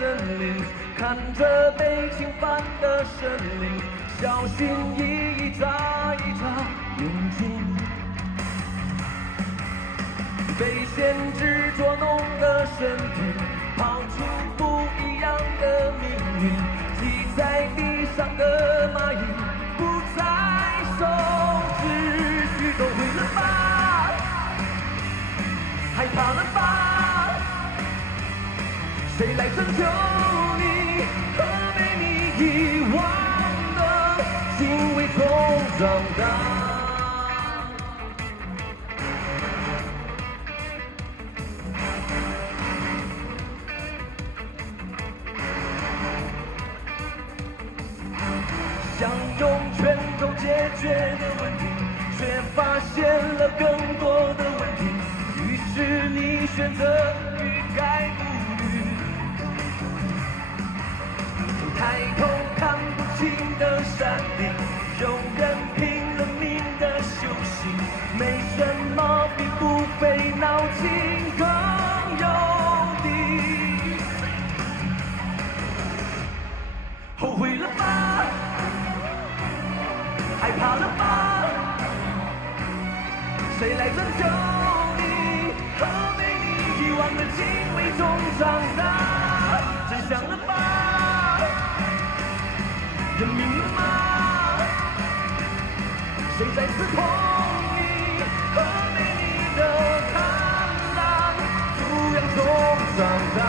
森林，看着被侵犯的生灵，小心翼翼眨一眨眼睛。被限制捉弄的身体，跑出不一样的命运。积在地上的蚂蚁，不再受秩序，都会了吧？害怕了吧？谁来拯救你和被你遗忘的心为重长大？想用拳头解决的问题，却发现了更多的问题。于是你选择欲盖不语，抬头看不清的山顶，有人拼了命的修行。没什么比不费脑筋更有理。后悔了吧？害怕了吧？谁来拯救你和被你遗忘的敬畏中长大？真相了吧？认命了吗？谁在刺痛你和被你的贪婪，抚养中长大？